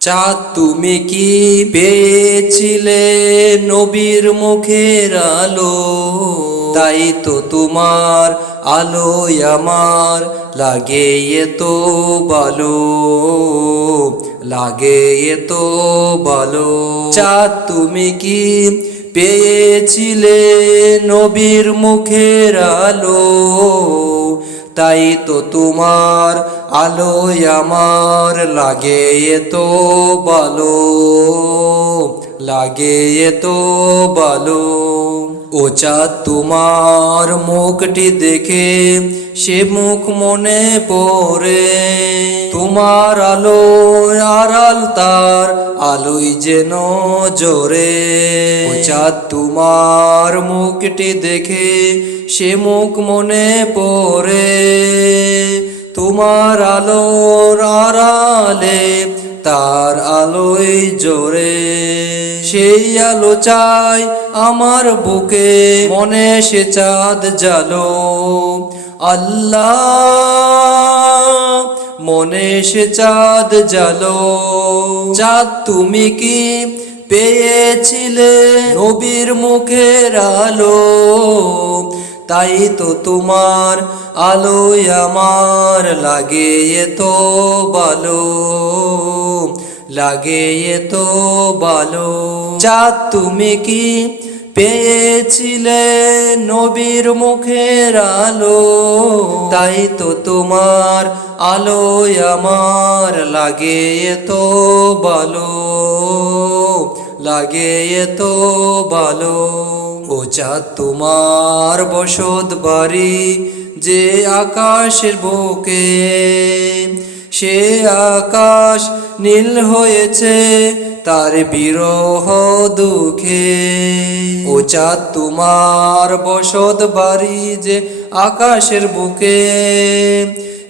চাঁদ তুমি কি পেয়েছিলে নবীর মুখের আলো, তাই তো তোমার আলোয় আমার লাগে এতো ভালো, লাগে এতো ভালো। চাঁদ তুমি কি পেয়েছিলে নবীর মুখের আলো, তাই তো তোমার আলোয় আমার লাগে এতো ভালো, লাগে এতো ভালো। ও চাঁদ তোমার মুখটি দেখে সে মুখ মনে পড়ে, তোমার আলো আড়াল তার আলোয় যেন জোরে। ও চাঁদ তোমার মুখটি দেখে সে মুখ মনে পড়ে, তোমার আলোর আড়ালে তার আলোয় জোরে। সেই আলো চাই আমার বুকে, মনে সে চাঁদ জালো। আল্লাহ মনে সে চাঁদ জালো। চাঁদ তুমি কি পেয়েছিলে নবীর মুখের আলো, তাই তো তোমার আলোয় আমার লাগে এতো ভালো, লাগে এতো ভালো। চাঁদ তুমি কি পেয়েছিলে নবীর মুখের আলো, তাই তো তোমার আলোয় আমার লাগে এতো ভালো, লাগে এতো ভালো। ও চাঁদ তোমার বসত বাড়ি যে আকাশের বুকে, সে আকাশ নীল হয়েছে তার বিরহ দুঃখে। ও চাঁদ তোমার বসত বাড়ি যে আকাশের বুকে,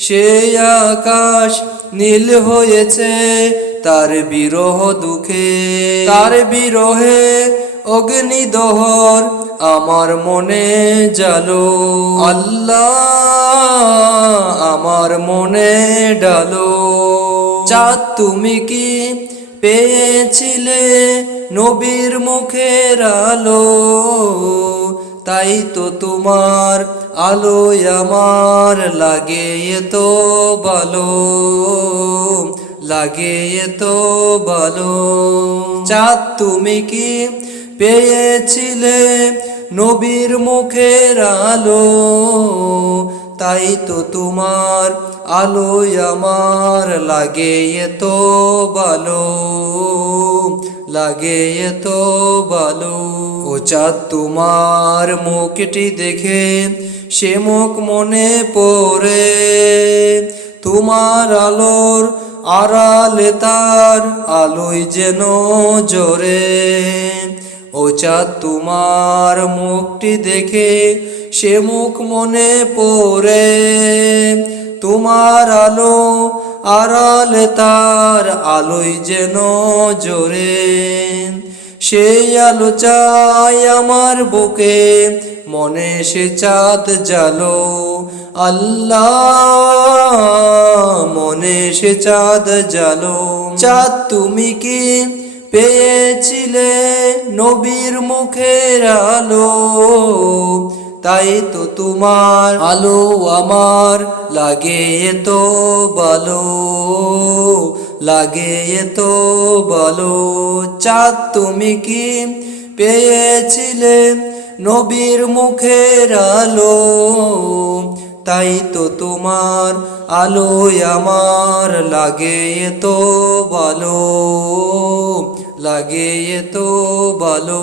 সে আকাশ নীল হয়েছে তার বিরহ দুঃখে। তার বিরহে অগ্নিদহর আমার মনে জালো। আল্লাহ আমার মনে ডালো। চাঁদ তুমি কি পেয়েছিলে নবীর মুখের আলো, তাই তো তোমার আলোয় আমার লাগে এতো ভালো, লাগে এতো ভালো। চাঁদ তুমি কি পেয়েছিলে নবীর মুখের আলো, তাই তো তোমার আলোয় আমার লাগে এতো ভালো, লাগে এতো ভালো। ও চাঁদ তোমার মুখটি দেখে সে মুখ মনে পড়ে, তোমার আলোর আড়ালে তার আলোয় যেন জোরে। ও চাঁদ তোমার মুখটি দেখে সে মুখ মনে পড়ে, তোমার আলো আড়ালে তার আলোয় যেন জোরে। সেই আলো চাই আমার বুকে, মনে সে চাঁদ জালো। আল্লাহ মনে সে চাঁদ জালো। চাঁদ তুমি কি পেয়েছিলে নবীর মুখের আলো, তাই তো তোমার আলো আমার লাগে এতো ভালো, লাগে এতো ভালো। চাঁদ তুমি কি পেয়েছিলে নবীর মুখের আলো, তাই তো তোমার আলোয় আমার লাগে এতো ভালো, লাগে এতো ভালো।